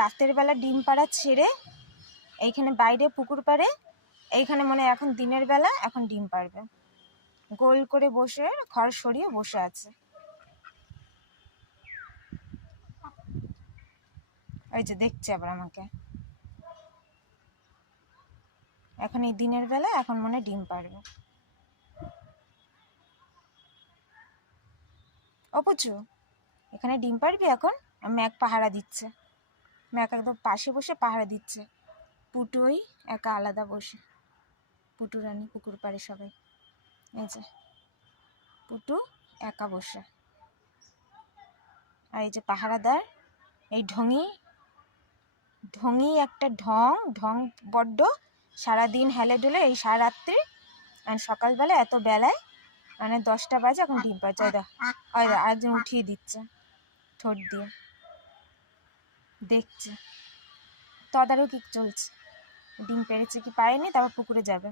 রাতের বেলা ডিম পাড়া ছেড়ে এইখানে বাইরে পুকুর পাড়ে এইখানে মনে হয় এখন দিনের বেলা এখন ডিম পাড়বে। গোল করে বসে খড় সরিয়ে বসে আছে। ওই যে দেখছে আবার আমাকে। এখন এই দিনের বেলা এখন মনে ডিম পাড়বে। ও পুচু, এখানে ডিম পাড়বি এখন? ম্যাক পাহারা দিচ্ছে। ম্যাক একদম পাশে বসে পাহারা দিচ্ছে। পুটুই একা আলাদা বসে। পুটু রানী পুকুর পাড়ে সবাই। এই যে পুটু একা বসে। আর এই যে পাহারাদার এই ঢঙি একটা ঢং বড্ড, সারাদিন হেলে ডুলে এই সারা রাত্রি আর সকালবেলা এত বেলায় মানে 10টা বাজে এখন ডিম পাড়ছে। ওই দা আরেকজন উঠিয়ে দিচ্ছে ঠোঁট দিয়ে, দেখছে তদারকি চলছে ডিম পেড়েছে কি পারেনি, তারপর পুকুরে যাবে।